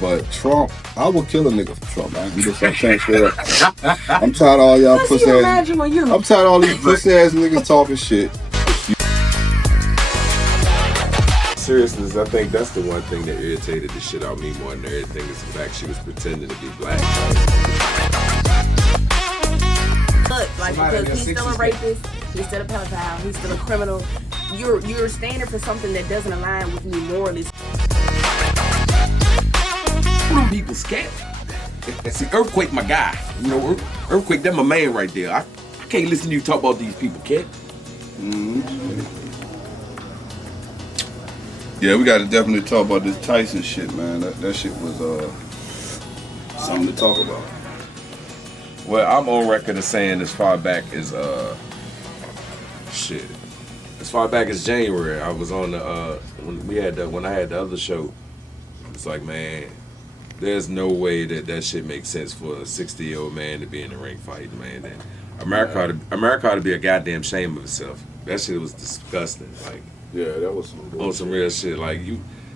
but Trump, I would kill a nigga for Trump. I'm just saying straight up. I'm tired of all y'all pussy ass. I'm tired of all these pussy ass niggas talking shit. Seriousness, I think that's the one thing that irritated the shit out of me more than everything is the fact she was pretending to be black. Look, like, because he's still a rapist, he's still a pedophile, he's still a criminal. You're standing for something that doesn't align with me morally. Them people scared. See, Earthquake, my guy. You know, Earthquake, that my man right there. I can't listen to you talk about these people, kid. Yeah, we got to definitely talk about this Tyson shit, man. That shit was something to talk about. Well, I'm on record as saying as far back as shit. As far back as January, I was on the when I had the other show. It's like, man, there's no way that shit makes sense for a 60-year-old man to be in the ring fighting, man. And America ought to be a goddamn shame of itself. That shit was disgusting. Like, yeah, that was some bullshit. On some real shit. Like,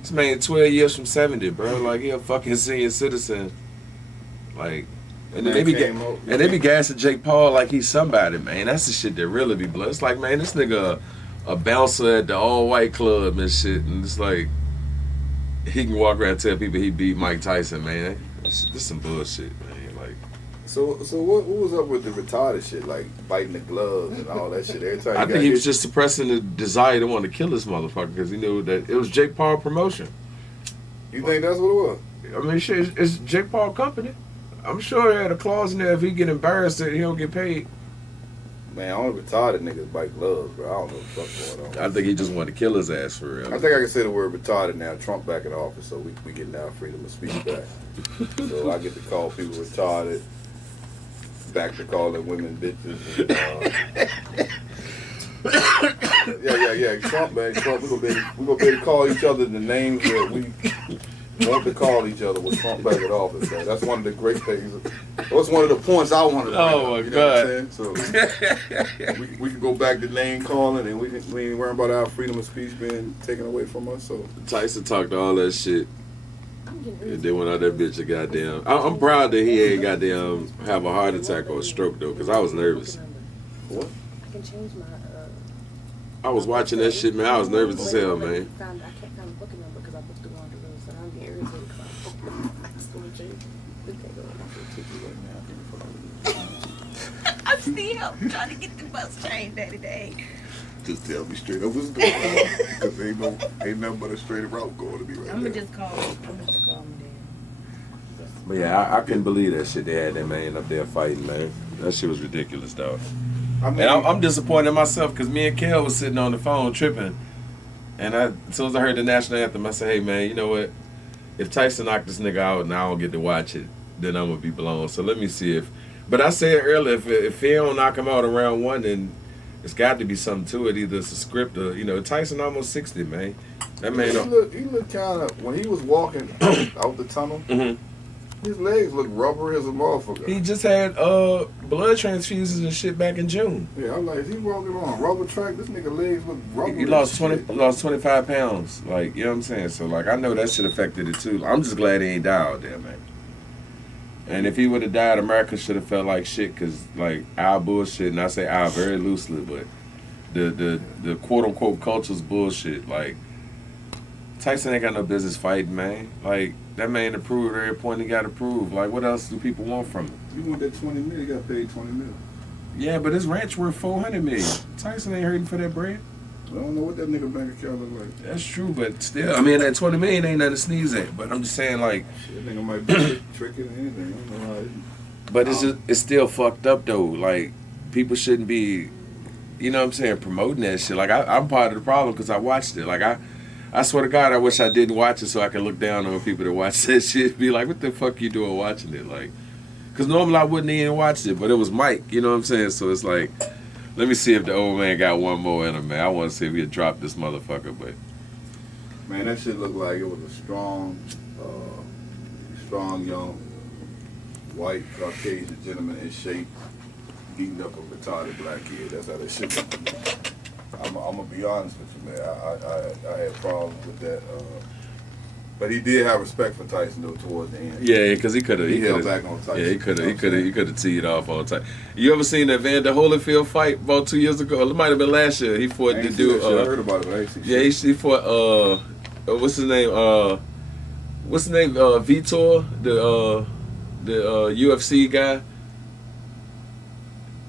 this man 12 years from 70, bro. Like, he a fucking senior citizen. Like, and then they be gassing Jake Paul like he's somebody, man. That's the shit that really be blood. It's like, man, this nigga a bouncer at the all-white club and shit, and it's like he can walk around and tell people he beat Mike Tyson, man. This some bullshit, man. Like, so what was up with the retarded shit, like biting the gloves and all that shit? Every time I think he was just suppressing the desire to want to kill this motherfucker because he knew that it was Jake Paul promotion. You think that's what it was? I mean, shit, it's Jake Paul company. I'm sure he had a clause in there if he get embarrassed that he don't get paid. Man, only retarded niggas bite gloves, bro. I don't know what the fuck's going on. I think he just wanted to kill his ass for real. I think I can say the word retarded now. Trump back in office, so we getting our freedom of speech back. So I get to call people retarded, back to calling women bitches. Yeah. Trump, man. Trump, we're gonna be able to call each other the names that we want to call each other with Trump back in office. Man. That's one of the great things. That's one of the points I wanted to bring up, my God. So we can go back to name calling, and we ain't worrying about our freedom of speech being taken away from us. So Tyson talked all that shit, and then went out that bitch a goddamn. I'm proud that he ain't goddamn have a heart attack or a stroke though, because I was nervous. What? I can change my. I was watching that shit, man. I was nervous as hell, man. I can't find the booking number because I booked the wrong room, so I'm getting irritated because I booked the wrong change. I'm still trying to get the bus changed that day. Just tell me straight up what's going on, because ain't nothing but a straight route going to be right I'm there. gonna just call him then. But yeah, I couldn't believe that shit they had that man up there fighting, man. That shit was ridiculous, dog. I mean, and I'm disappointed in myself because me and Kel was sitting on the phone tripping, and as soon as I heard the national anthem, I said, "Hey man, you know what? If Tyson knocked this nigga out and I don't get to watch it, then I'm gonna be blown. So let me see if." But I said earlier, if he don't knock him out in round one, then it's got to be something to it. Either it's a script or Tyson almost 60, man. That man. He looked kind of when he was walking out the tunnel. Mm-hmm. His legs look rubbery as a motherfucker. He just had blood transfusions and shit back in June. Yeah, I'm like, is he walking on a rubber track? This nigga legs look rubbery. He lost 25 pounds. Like, you know what I'm saying? So like, I know that shit affected it too. I'm just glad he ain't died out there, man. And if he would have died, America should have felt like shit, cause like our bullshit, and I say our very loosely, but the quote unquote culture's bullshit. Like, Tyson ain't got no business fighting, man. Like, that man approved every point he got to prove. Like, what else do people want from him? You want that 20 million? You got paid 20 million. Yeah, but his ranch worth 400 million. Tyson ain't hurting for that bread. I don't know what that nigga bank account look like. That's true, but still, I mean, that 20 million ain't nothing to sneeze at. But I'm just saying, like, shit, that nigga might be tricking or anything. I don't know how. But it's still fucked up though. Like, people shouldn't be, you know what I'm saying, promoting that shit. Like, I'm part of the problem because I watched it. Like, I swear to God, I wish I didn't watch it so I could look down on people that watch that shit. Be like, what the fuck you doing watching it? Like, because normally I wouldn't even watch it, but it was Mike, you know what I'm saying? So it's like, let me see if the old man got one more in him, man. I want to see if he had dropped this motherfucker, but. Man, that shit looked like it was a strong young, white, Caucasian gentleman in shape, beating up a retarded black kid. That's how that shit looked. I'm gonna be honest with you, man. I had problems with that But he did have respect for Tyson though towards the end. Yeah, because he could have. He held back on Tyson. Yeah, he could have teed off on Tyson. You ever seen that Vander Holyfield fight about 2 years ago? It might have been last year. He fought the dude. I heard about it, but I ain't seen yeah, he fought. What's his name? Vitor, the UFC guy.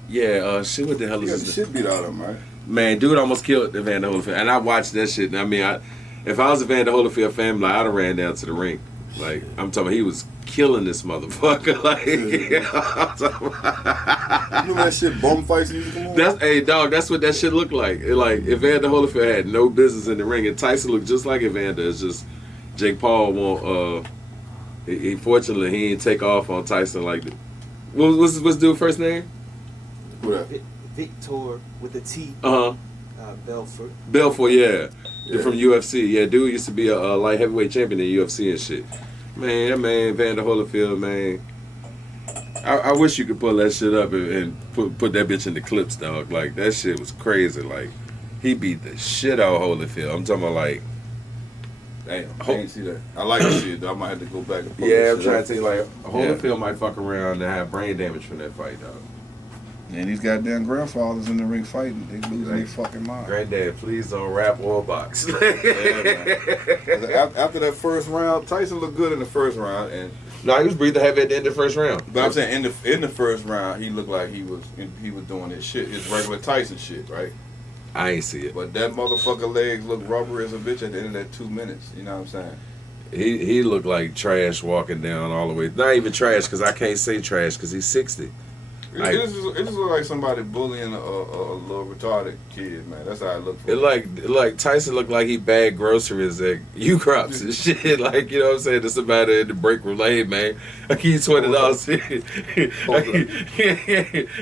Yeah, shit. What the hell is the this? shit beat out of him, right? Man, dude almost killed Evander Holyfield, and I watched that shit. And I mean, if I was a Evander Holyfield fan, like, I'd have ran down to the ring. Like, I'm talking about, he was killing this motherfucker. Like, I'm talking about, you know that shit bum fights used to come on? Hey, dog, that's what that shit looked like. Like, Evander Holyfield had no business in the ring, and Tyson looked just like Evander. It's just Jake Paul won't. Fortunately, he didn't take off on Tyson like that. What's dude's first name? Who that? Victor with a T. Belfort. Belfort, yeah. From UFC. Yeah, dude used to be a light heavyweight champion in UFC and shit. Man, that man, Vander Holyfield, man. I wish you could pull that shit up and put that bitch in the clips, dog. Like, that shit was crazy. Like, he beat the shit out of Holyfield. I'm talking about, like... Damn, I ain't see that. I like that shit, though. I might have to go back and pull yeah, that I'm trying to tell you, like, Holyfield might fuck around and have brain damage from that fight, dog. And these goddamn grandfathers in the ring fighting, they losing their fucking mind. Granddad, please don't rap or box. Yeah, after that first round, Tyson looked good in the first round, and no, he was breathing heavy at the end of the first round. but I'm saying in the first round, he looked like he was doing his shit, his regular Tyson shit, right? I ain't see it. But that motherfucker legs look rubber as a bitch at the end of that 2 minutes. You know what I'm saying? He looked like trash walking down all the way. Not even trash, because I can't say trash because he's 60. It just looked like somebody bullying a little retarded kid, man. That's how it looked. It like Tyson looked like he bagged groceries at U-Crops and shit. Like, you know what I'm saying, to somebody in the break room, like, hey, man, I keep $20.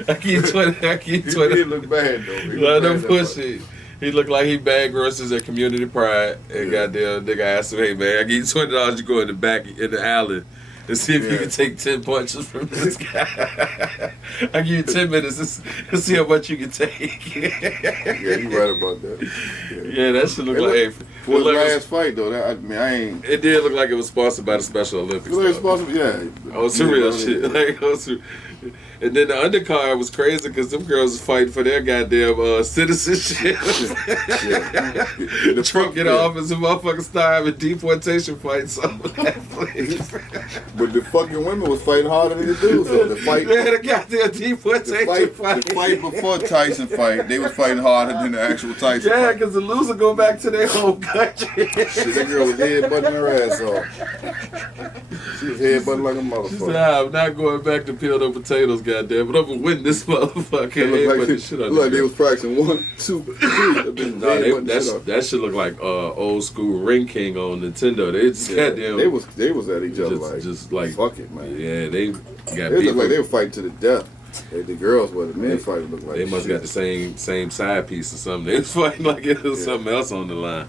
I keep 20. He did look bad though. No bullshit. He looked like he bagged groceries at Community Pride, and goddamn nigga asked him, hey man, I give you $20, you go in the back in the alley and see if you can take 10 punches from this guy. I give you 10 minutes to see how much you can take. Yeah, you right about that. Yeah, that should look like for his last fight though. I ain't. It did look like it was sponsored by the Special Olympics. It was sponsored, yeah. Oh, some real shit. Like, and then the undercard was crazy because them girls was fighting for their goddamn citizenship. Trump get office and motherfuckers start having deportation fights on Netflix. But the fucking women was fighting harder than the dudes. So the fight, they had a goddamn deportation fight. The fight before Tyson fight, they was fighting harder than the actual Tyson yeah, fight. because the loser go back to their home country. Shit, that girl was headbutting her ass off. She was headbutting like a motherfucker. She said, I'm not going back to peel no potatoes, goddamn, but I'm gonna win this motherfucker. It looked like they was practicing 1, 2, 3. That shit look like old school Ring King on Nintendo. They just goddamn. They was at each other just like fuck it, man. Yeah, they got. It looked like they were fighting to the death. The girls were, the men fighting looked like they must got the same side piece or something. They was fighting like it was something else on the line.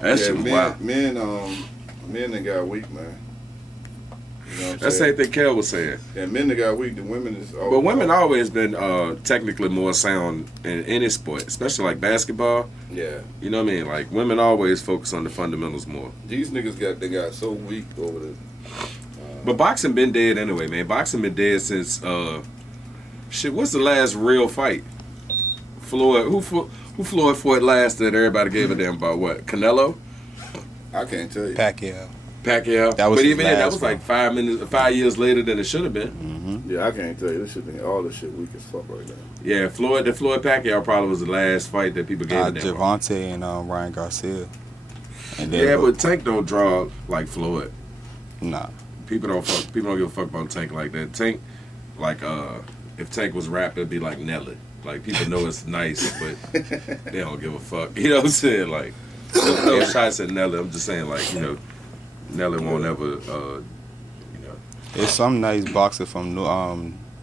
That shit was wild. Men that got weak, man. You know That's the same thing Kel was saying. Yeah, men that got weak, the women is. But women always been technically more sound in any sport, especially like basketball. Yeah. You know what I mean? Like women always focus on the fundamentals more. These niggas got so weak over the. But boxing been dead anyway, man. Boxing been dead since shit. What's the last real fight? Floyd. Who Floyd fought last that everybody gave a damn about? What? Canelo? I can't tell you. Pacquiao. That was but even then, that last was like 5 years later than it should have been. Mm-hmm. Yeah, I can't tell you. This shit been all this shit weak as fuck right now. Yeah, the Floyd Pacquiao probably was the last fight that people gave a damn about. Javante and Ryan Garcia. And Yeah, but Tank don't draw like Floyd. Nah. People don't give a fuck about Tank like that. Tank, like if Tank was rap, it'd be like Nelly. Like people know it's nice, but they don't give a fuck. You know what I'm saying? Like no shots at Nelly. I'm just saying, like, you know, Nelly won't ever, you know. There's some nice boxer from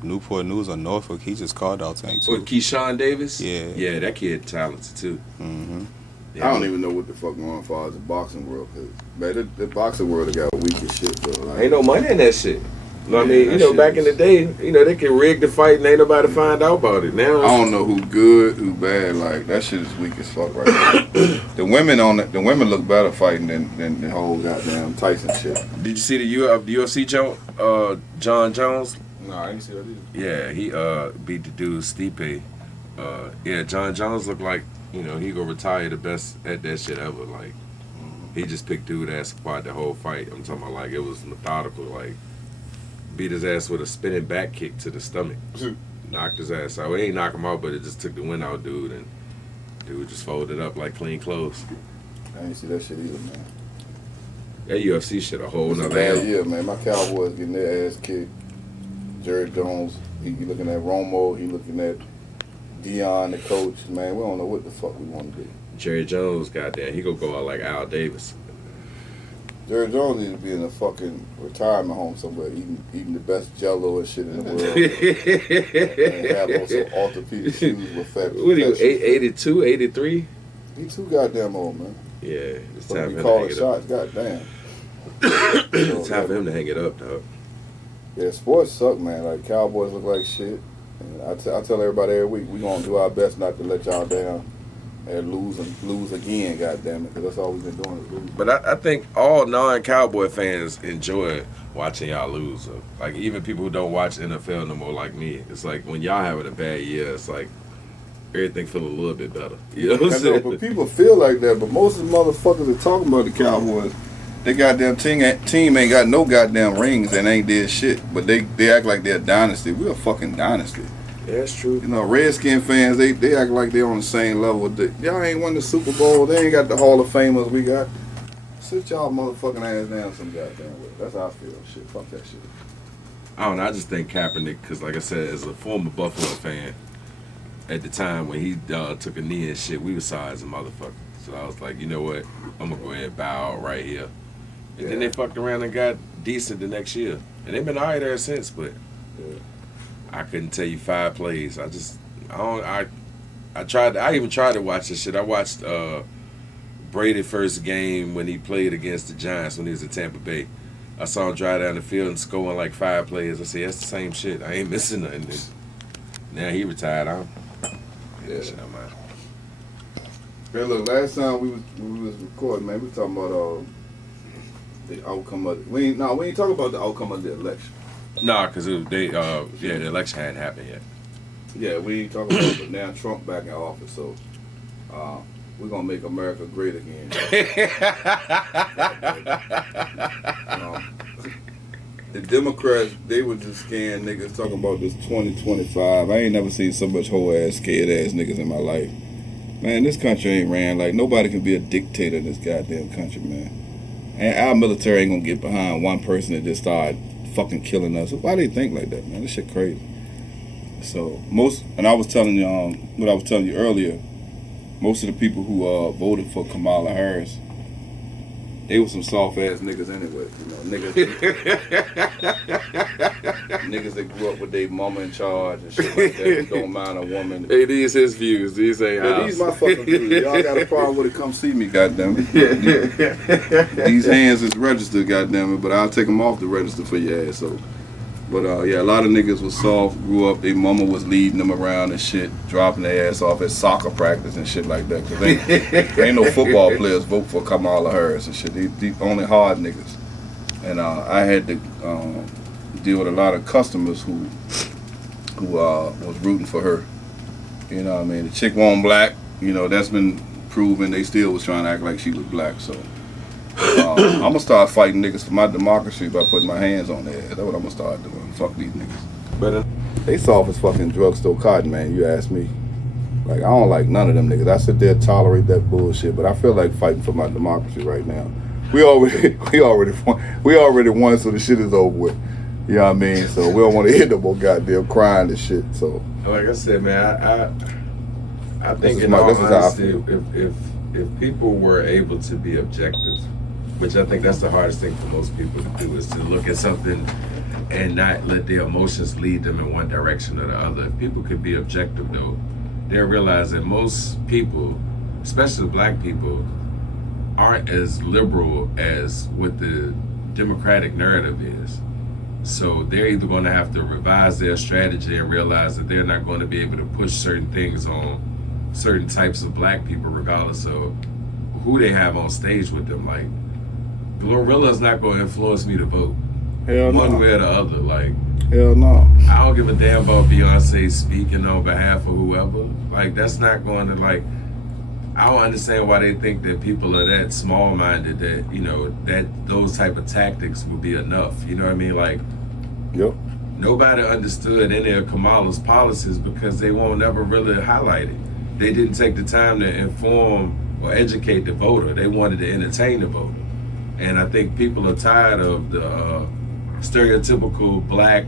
Newport News or Norfolk. He just called out Tank too. What, Keyshawn Davis? Yeah. Yeah, that kid talented too. Mm-hmm. Yeah, I don't even know what the fuck going on as far as the boxing world. Cause, man, the boxing world got weak as shit, though. Like, Ain't no money in that shit. I mean, back in the day, they can rig the fight and ain't nobody find out about it. Now I don't know who good, who bad. Like that shit is weak as fuck right now. The women look better fighting than the whole goddamn Tyson shit. Did you see the UFC joke? John Jones. No, I didn't see that either. Yeah, he beat the dude Stipe. Yeah, John Jones looked like he gonna retire the best at that shit ever. Like he just picked dude ass apart the whole fight. I'm talking about like it was methodical. Like beat his ass with a spinning back kick to the stomach. Knocked his ass out. It ain't knock him out, but it just took the wind out, dude. And dude just folded up like clean clothes. I didn't see that shit either, man. That UFC shit a whole nother bad year, man. My Cowboys getting their ass kicked. Jerry Jones, he looking at Romo, he looking at Dion, the coach. Man, we don't know what the fuck we want to do. Jerry Jones, goddamn, he gonna go out like Al Davis. Jerry Jones needs to be in a fucking retirement home somewhere, eating the best Jello and shit in the world, and have on some orthopedic shoes with fat. What are you, 82, 83? He too goddamn old, man. Yeah, it's time for him to call hang it it shots, up. goddamn. It's time for him to hang it up, dog. Yeah, sports suck, man. Like Cowboys look like shit. And I tell everybody every week, we gonna do our best not to let y'all down and lose again, goddamn it, because that's all we've been doing is lose. But I think all non-Cowboy fans enjoy watching y'all lose. So, like even people who don't watch NFL no more, like me, it's like when y'all having a bad year, it's like everything feel a little bit better. You know what I'm saying? But people feel like that. But most of the motherfuckers that talking about the Cowboys, they goddamn team ain't got no goddamn rings and ain't did shit. But they act like they're a dynasty. We're a fucking dynasty. Yeah, that's true. Redskin fans, they act like they're on the same level with y'all ain't won the Super Bowl. They ain't got the Hall of Famers we got. Sit y'all motherfucking ass down some goddamn way. That's how I feel. Shit, fuck that shit. I don't know. I just think Kaepernick, because like I said, as a former Buffalo fan, at the time when he took a knee and shit, we was sorry as a motherfucker. So I was like, you know what? I'm going to go ahead and bow out right here. And then they fucked around and got decent the next year. And they've been all right ever since, but I couldn't tell you 5 plays. I even tried to watch this shit. I watched Brady first game when he played against the Giants when he was at Tampa Bay. I saw him drive down the field and scoring like 5 plays. I said, that's the same shit. I ain't missing nothing. Now he retired. Shit, I'm out. Hey, look, last time we was recording, man, we talking about the outcome of we ain't talking about the outcome of the election. Nah, because the election hadn't happened yet. Yeah, we ain't talking about it, but now Trump back in office, so we're gonna make America great again. The Democrats, they were just scaring niggas talking about this 2025. I ain't never seen so much whole ass scared ass niggas in my life. Man, this country ain't ran. Like, nobody can be a dictator in this goddamn country, man. And our military ain't gonna get behind one person that just started fucking killing us. Why they think like that, man? This shit crazy. So and I was telling you what I was telling you earlier. Most of the people who voted for Kamala Harris, they were some soft ass niggas anyway. Niggas that grew up with their mama in charge and shit like that. Don't mind a woman. Hey, these his views. These ain't ours. These my fucking views. Y'all got a problem with it? Come see me, goddamn it. These hands is registered, goddamn it. But I'll take them off the register for your ass. So, but a lot of niggas was soft. Grew up. Their mama was leading them around and shit, dropping their ass off at soccer practice and shit like that. Cause ain't no football players vote for Kamala Harris and shit. They only hard niggas. And I had to deal with a lot of customers who was rooting for her. You know what I mean? The chick wasn't black. You know, that's been proven. They still was trying to act like she was black. So I'm going to start fighting niggas for my democracy by putting my hands on their head. That's what I'm going to start doing. Fuck these niggas. But they soft as fucking drugstore cotton, man. You ask me. Like, I don't like none of them niggas. I sit there and tolerate that bullshit. But I feel like fighting for my democracy right now. We already won, so the shit is over with. You know what I mean? So we don't want to hear no more goddamn crying and shit. So like I said, man, I think in all honesty, if people were able to be objective, which I think that's the hardest thing for most people to do, is to look at something and not let their emotions lead them in one direction or the other. If people could be objective, though, they'll realize that most people, especially black people, aren't as liberal as what the Democratic narrative is. So they're either going to have to revise their strategy and realize that they're not going to be able to push certain things on certain types of black people, regardless of who they have on stage with them. Like, Glorilla's not going to influence me to vote. Hell no. One way or the other. Like, hell no. I don't give a damn about Beyonce speaking on behalf of whoever. Like, that's not going to, like, I don't understand why they think that people are that small-minded that, you know, that those type of tactics would be enough. You know what I mean? Like, Yep. nobody understood any of Kamala's policies because they won't ever really highlight it. They didn't take the time to inform or educate the voter. They wanted to entertain the voter. And I think people are tired of the stereotypical black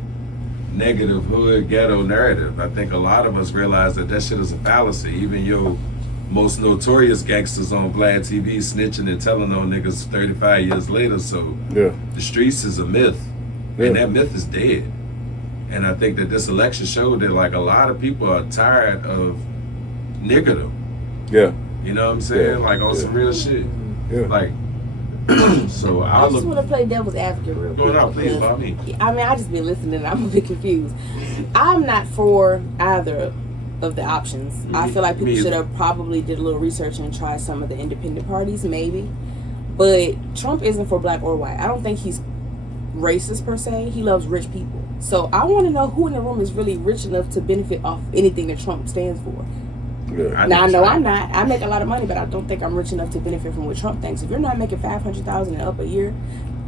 negative hood ghetto narrative. I think a lot of us realize that that shit is a fallacy. Even your most notorious gangsters on Vlad TV snitching and telling on niggas 35 years later. So Yeah. the streets is a myth, Yeah. and that myth is dead. And I think that this election showed that, like, a lot of people are tired of niggerdom. Yeah. You know what I'm saying? Yeah. Like, on some real shit. Yeah. Like, so I I just look. want to play devil's advocate real Go quick. now, please, because- by me. I mean, I just been listening and I'm a bit confused. I'm not for either of the options. I feel like Me people should either. have probably did a little research and tried some of the independent parties, maybe. But Trump isn't for black or white. I don't think he's racist per se. He loves rich people. So I want to know who in the room is really rich enough to benefit off anything that Trump stands for. Yeah. Now I know try. I'm not. I make a lot of money, but I don't think I'm rich enough to benefit from what Trump thinks. If you're not making $500,000 and up a year,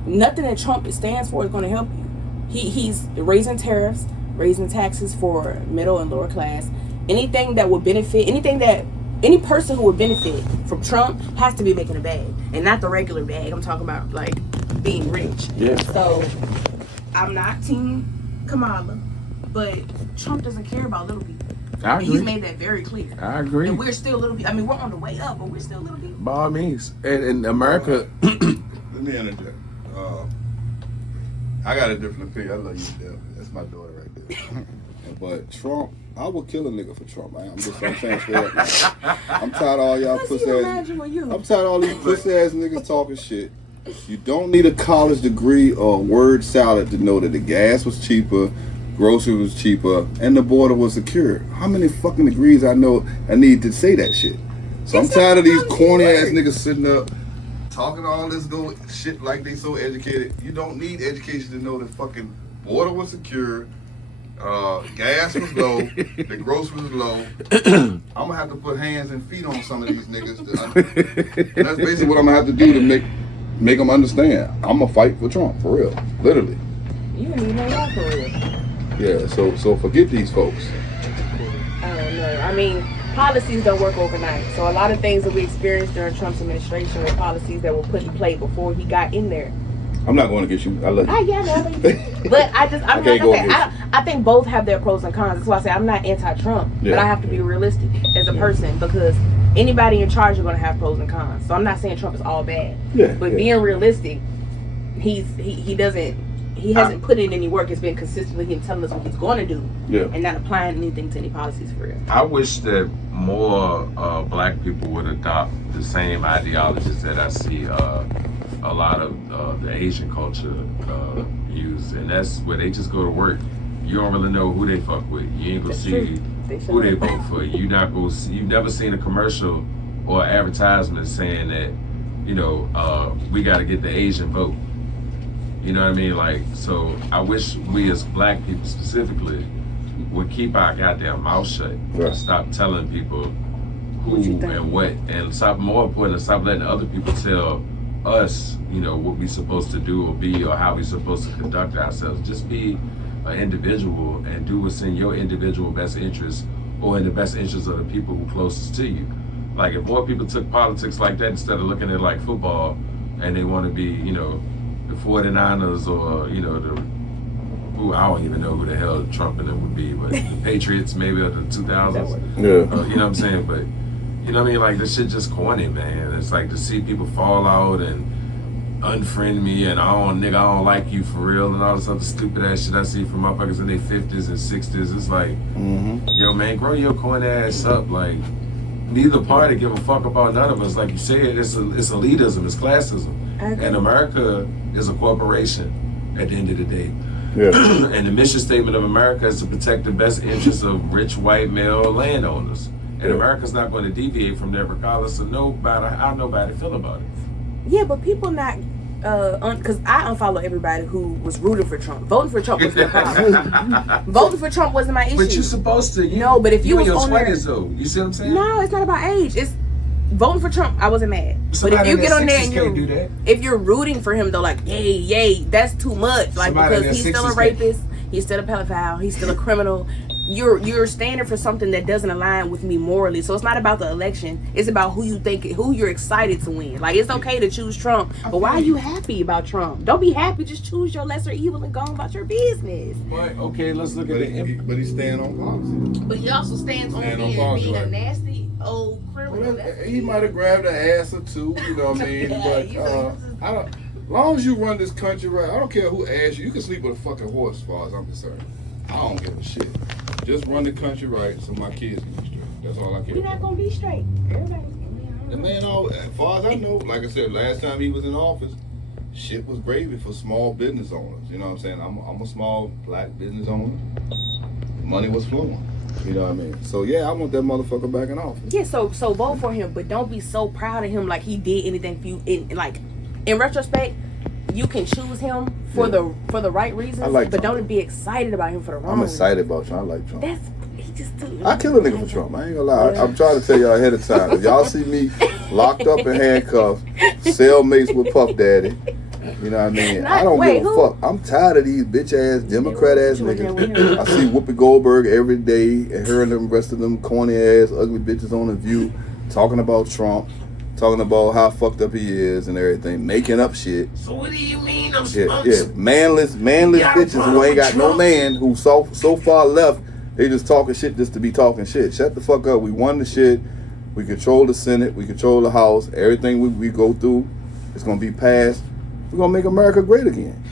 nothing that Trump stands for is going to help you. He's raising tariffs, raising taxes for middle and lower class. Anything that would benefit, any person who would benefit from Trump has to be making a bag, and not the regular bag. I'm talking about like being rich. Yeah. So I'm not team Kamala, but Trump doesn't care about little people. I And agree. he's made that very clear. I agree. And we're still little people. I mean, we're on the way up, but we're still little people. By all means. And in America, Let me interject. I got a different opinion. I love you, Deb. That's my daughter right there. But Trump, I would kill a nigga for Trump. I'm saying straight up. Man. I'm tired of all y'all What's pussy he ass. imagine with you? I'm tired of all these pussy ass niggas talking shit. You don't need a college degree or word salad to know that the gas was cheaper, groceries was cheaper, and the border was secure. How many fucking degrees I know I need to say that shit? So I'm tired of these corny ass niggas sitting up talking all this go shit like they so educated. You don't need education to know the fucking border was secure, gas was low, the groceries was low. I'm gonna have to put hands and feet on some of these niggas. And that's basically what I'm gonna have to do to make them understand. I'm gonna fight for Trump for real, literally. You don't even know that for real. Yeah. So forget these folks. I don't know. I mean, policies don't work overnight. So a lot of things that we experienced during Trump's administration were policies that were put in play before he got in there. I'm not going against you. I love you. But I'm can't not go gonna say, against I think both have their pros and cons. That's why I say I'm not anti-Trump, but Yeah. I have to be realistic as a person because anybody in charge are going to have pros and cons. So I'm not saying Trump is all bad, Yeah, but yeah. being realistic, he hasn't put in any work. It's been consistently him telling us what he's going to do, Yeah. and not applying anything to any policies for real. I wish that more black people would adopt the same ideologies that I see a lot of the Asian culture use, and that's where they just go to work. You don't really know who they fuck with. You ain't gonna That's see true. They who they should. vote for. You not gonna see, you've never seen a commercial or advertisement saying that, you know, we got to get the Asian vote. You know what I mean? Like, so I wish we as black people specifically would keep our goddamn mouth shut Right. and stop telling people who What you think? and what, and stop, more important, stop letting other people tell us, you know, what we supposed to do or be or how we supposed to conduct ourselves. Just be an individual and do what's in your individual best interest or in the best interest of the people who closest to you. Like, if more people took politics like that instead of looking at it like football and they want to be, you know, the 49ers or, you know, who I don't even know who the hell Trump and them would be, but the Patriots maybe of the 2000s. Yeah. You know what I'm saying? But, you know what I mean? Like, this shit just corny, man. It's like to see people fall out and unfriend me and I don't like you for real and all this other stupid ass shit I see from motherfuckers in their 50s and 60s. It's like, yo, man, grow your corny ass up. Like, neither party give a fuck about none of us. Like you said, it's elitism, it's classism. I agree. And America is a corporation at the end of the day. Yeah. And the mission statement of America is to protect the best interests of rich white male landowners. And America's not going to deviate from that regardless of how nobody feel about it. Yeah, but people not, because I unfollow everybody who was rooting for Trump. Voting for Trump was no problem. Voting for Trump wasn't my issue. But you're supposed to. No, but if you was in your on there, 20s though, you see what I'm saying? no, it's not about age. It's voting for Trump. I wasn't mad. Somebody but if you get on there and can't do that. if you're rooting for him though, like yay, that's too much. Like Somebody because he's still a rapist, he's still a pedophile, he's still a criminal. You're standing for something that doesn't align with me morally. So it's not about the election. It's about who you're excited to win. Like it's okay to choose Trump, but why are you happy about Trump? Don't be happy. Just choose your lesser evil and go on about your business. But okay, let's look at it. But he's staying on policy. But he also stands on being a nasty old criminal. He might have grabbed an ass or two, you know what I mean? But I don't. As long as you run this country right, I don't care who asks you. You can sleep with a fucking horse, as far as I'm concerned. I don't give a shit. Just run the country right, so my kids can be straight. That's all I care. We're not gonna be straight. Everybody's gonna be. And man, as far as I know, like I said, last time he was in office, shit was gravy for small business owners. You know what I'm saying? I'm a small black business owner. Money was flowing. You know what I mean? So yeah, I want that motherfucker back in office. Yeah, so vote for him, but don't be so proud of him like he did anything for you. In retrospect, you can choose him for the right reasons, but don't be excited about him for the wrong reasons. I'm excited about Trump. I like Trump. He just too. I kill a nigga for Trump. I ain't gonna lie. I'm trying to tell y'all ahead of time. If y'all see me locked up in handcuffs, cellmates with Puff Daddy, you know what I mean? I don't give a fuck. I'm tired of these bitch ass, Democrat ass niggas. I see Whoopi Goldberg every day and her and the rest of them corny ass, ugly bitches on The View talking about Trump, talking about how fucked up he is and everything, making up shit. So what do you mean? Manless bitches who ain't got no man, who so far left, they just talking shit just to be talking shit. Shut the fuck up. We won the shit. We control the Senate. We control the House. Everything we go through is gonna be passed. We're gonna make America great again.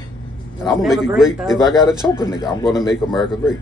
And I'm gonna make it great if I gotta choke a nigga. I'm gonna make America great.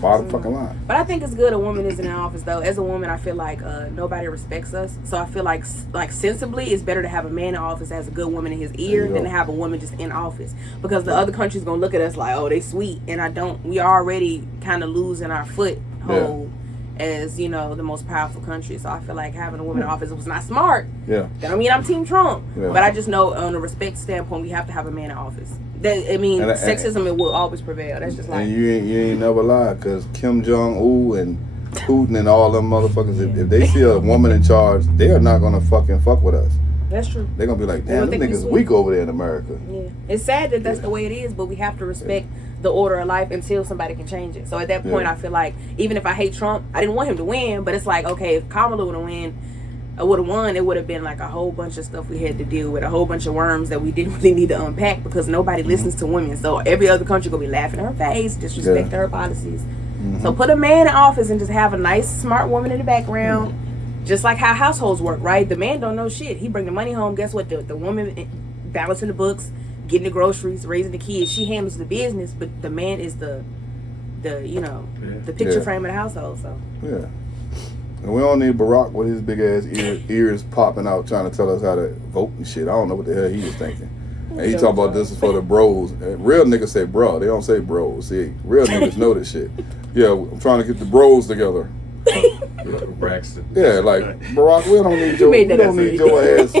Bottom fucking line. But I think it's good a woman is in office though. As a woman, I feel like nobody respects us. So I feel like sensibly, it's better to have a man in office as a good woman in his ear than to have a woman just in office. Because the other countries gonna look at us like, oh, they sweet, and we already kind of losing our foothold as the most powerful country. So I feel like having a woman in office was not smart. Yeah. That don't mean I'm Team Trump, but I just know on a respect standpoint, we have to have a man in office. Sexism it will always prevail. That's just like. And you ain't never lied, because Kim Jong-un and Putin and all them motherfuckers, if they see a woman in charge, they are not gonna fucking fuck with us. That's true. They're gonna be like, damn, them niggas weak over there in America. Yeah. It's sad that that's the way it is, but we have to respect the order of life until somebody can change it. So at that point, I feel like even if I hate Trump, I didn't want him to win, but it's like, okay, if Kamala would have won, it would have been like a whole bunch of stuff we had to deal with, a whole bunch of worms that we didn't really need to unpack because nobody listens to women. So every other country gonna be laughing in her face, disrespecting her policies. So put a man in office and just have a nice, smart woman in the background, just like how households work, right? The man don't know shit. He bring the money home. Guess what? The woman balancing the books, getting the groceries, raising the kids. She handles the business, but the man is the picture frame of the household. So yeah. And we don't need Barack with his big ass ears popping out trying to tell us how to vote and shit. I don't know what the hell he was thinking. And he talking about this is for the bros. And real niggas say bro. They don't say bros. See, real niggas know this shit. Yeah, I'm trying to get the bros together. Braxton. Yeah, like Barack, we don't need your ass.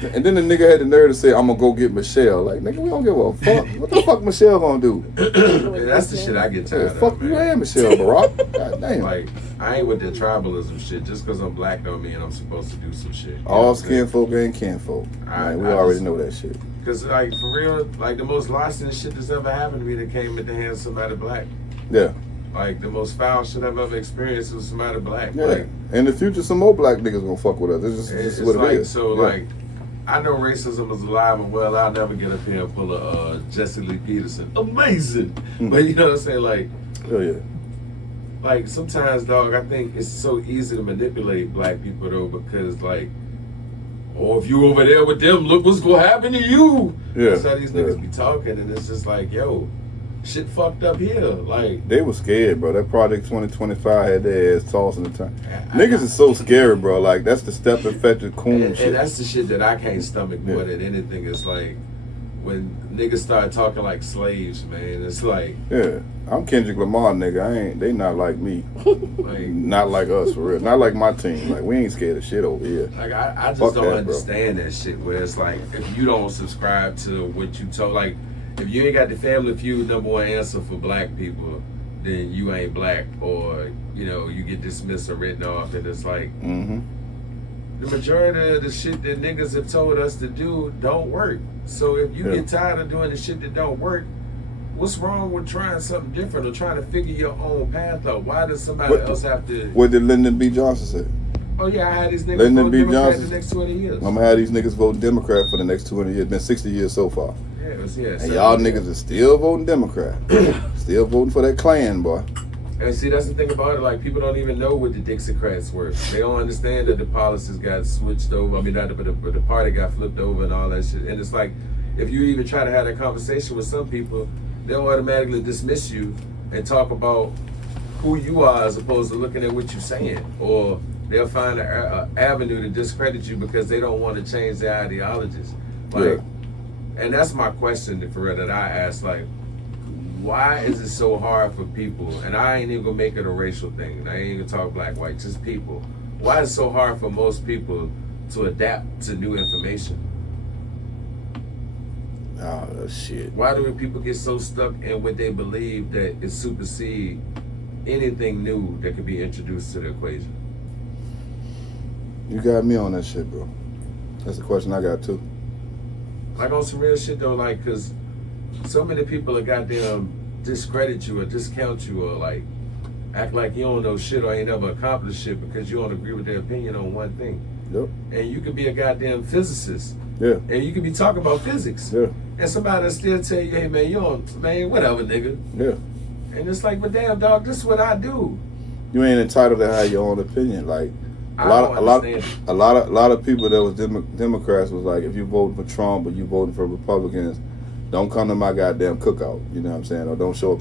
And then the nigga had the nerve to say, I'm gonna go get Michelle. Like, nigga, we don't give a fuck. What the fuck Michelle gonna do? That's the shit I get tired of. Fuck you and Michelle, Barack. God damn. Like, I ain't with the tribalism shit. Just because I'm black don't mean I'm supposed to do some shit. All skin folk ain't kin folk. We already know that shit. Because, like, for real, like, the most licensed shit that's ever happened to me that came at the hands of somebody black. Yeah. Like, the most foul shit I've ever experienced was somebody black. Yeah. Like, in the future, some more black niggas gonna fuck with us. It's just what it is. So, like, I know racism is alive and well. I'll never get up here and pull a Jesse Lee Peterson. Amazing. But you know what I'm saying? Like, hell yeah. Like, sometimes, dog, I think it's so easy to manipulate black people, though, because, like, oh, if you over there with them, look what's going to happen to you. Yeah. That's how these niggas be talking, and it's just like, yo, shit fucked up here. Like, they was scared, bro. That Project 2025 had their ass tossing the time. Niggas is so scary, bro. Like, that's the step infected coon shit. And that's the shit that I can't stomach more than anything. It's like, when niggas start talking like slaves, man, it's like Yeah, I'm Kendrick Lamar, nigga. They not like me. like Not like us, for real. Not like my team. Like, we ain't scared of shit over here. Like I just Fuck don't that, understand that shit. Where it's like if you don't subscribe to what you told, like if you ain't got the Family Feud #1 answer for black people, then you ain't black, or you get dismissed or written off, and it's like the majority of the shit that niggas have told us to do don't work. So if you get tired of doing the shit that don't work, what's wrong with trying something different or trying to figure your own path out? Why does somebody else have to? What did Lyndon B. Johnson say? Oh yeah, I had these niggas Lyndon vote B. Democrat Johnson. the next 20 years. I'm gonna have these niggas voting Democrat for the next 20 years. Been 60 years so far. Yeah, And y'all niggas are still voting Democrat. Still voting for that Klan, boy. And see, that's the thing about it. Like, people don't even know what the Dixiecrats were. They don't understand that the policies got switched over. I mean, not but the party got flipped over and all that shit. And it's like, if you even try to have that conversation with some people, they'll automatically dismiss you and talk about who you are as opposed to looking at what you're saying. Or they'll find an avenue to discredit you because they don't want to change their ideologies. Like, and that's my question, for real, that I ask, like, why is it so hard for people, and I ain't even gonna make it a racial thing, I ain't gonna talk black, white, just people. Why is it so hard for most people to adapt to new information? Oh, shit. Why do people get so stuck in what they believe that it supersedes anything new that could be introduced to the equation? You got me on that shit, bro. That's the question I got, too. Like, on some real shit, though, like, because so many people are goddamn discredit you or discount you or like act like you don't know shit or ain't never accomplished shit because you don't agree with their opinion on one thing. Yep. And you could be a goddamn physicist. Yeah. And you could be talking about physics. Yeah. And somebody will still tell you, hey man, you don't, man, whatever, nigga. Yeah. And it's like, but damn dog, this is what I do. You ain't entitled to have your own opinion. Like, a lot of people that was Democrats was like, if you vote for Trump or you voting for Republicans, don't come to my goddamn cookout. You know what I'm saying? Or don't show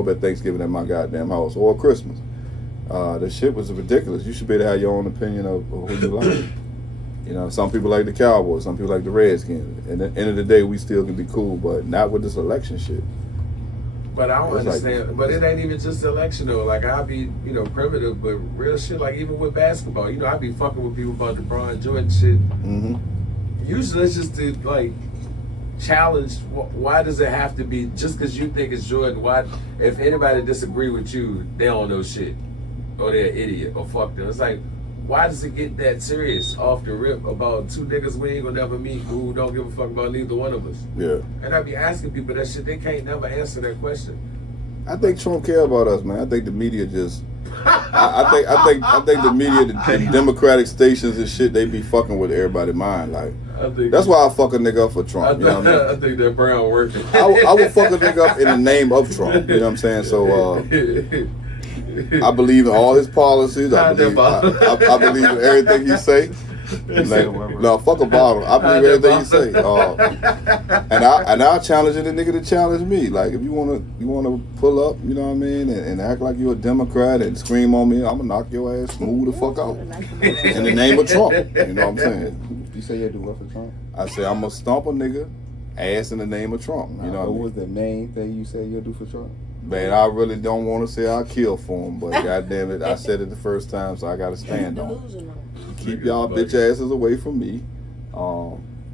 up at Thanksgiving at my goddamn house or Christmas. The shit was ridiculous. You should be able to have your own opinion of who you like. You know, some people like the Cowboys, some people like the Redskins. And at the end of the day, we still can be cool, but not with this election shit. But I don't understand. Like, but it ain't even just election though. Like, I'll be, primitive, but real shit. Like, even with basketball, I be fucking with people about LeBron Jordan shit. Usually it's just to like challenge. Why does it have to be just because you think it's Jordan? Why, if anybody disagree with you, they don't know shit, or they're an idiot, or fuck them. It's like, why does it get that serious off the rip about two niggas we ain't gonna never meet who don't give a fuck about neither one of us? Yeah. And I be asking people that shit, they can't never answer that question. I think Trump care about us, man. I think the media just. I think the media, the Democratic stations and shit, they be fucking with everybody's mind. Like, that's why I fuck a nigga up for Trump. You know what I mean? I think that Brown working. I would fuck a nigga up in the name of Trump. You know what I'm saying? So I believe in all his policies. I believe in everything he say. Like, no, fuck a bottle. I believe everything he say. And I challenge any nigga to challenge me. Like, if you wanna pull up, you know what I mean, and act like you're a Democrat and scream on me, I'm gonna knock your ass smooth the fuck out in the name of Trump. You know what I'm saying? You say you do what for Trump? I say I'm gonna stomp a nigga ass in the name of Trump. You know what what was the main thing you say you'll do for Trump? Man, I really don't want to say I'll kill for him, but goddamn it, I said it the first time, so I gotta stand on it. Keep y'all bitch asses away from me.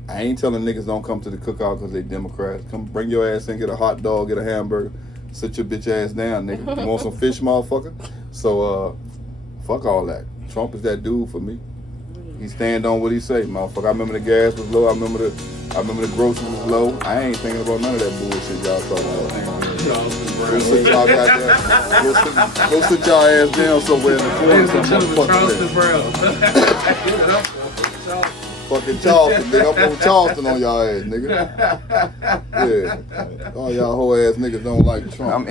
I ain't telling niggas don't come to the cookout because they Democrats. Come bring your ass in, get a hot dog, get a hamburger, sit your bitch ass down, nigga. You want some fish, motherfucker? So, fuck all that. Trump is that dude for me. He stand on what he say, motherfucker. I remember the gas was low. I remember the groceries was low. I ain't thinking about none of that bullshit y'all talking about. Go sit y'all goddamn. Go sit y'all ass down somewhere in the corner. Fucking Charleston, nigga. I'm on Charleston on y'all ass, nigga. Yeah. All y'all hoe ass niggas don't like Trump.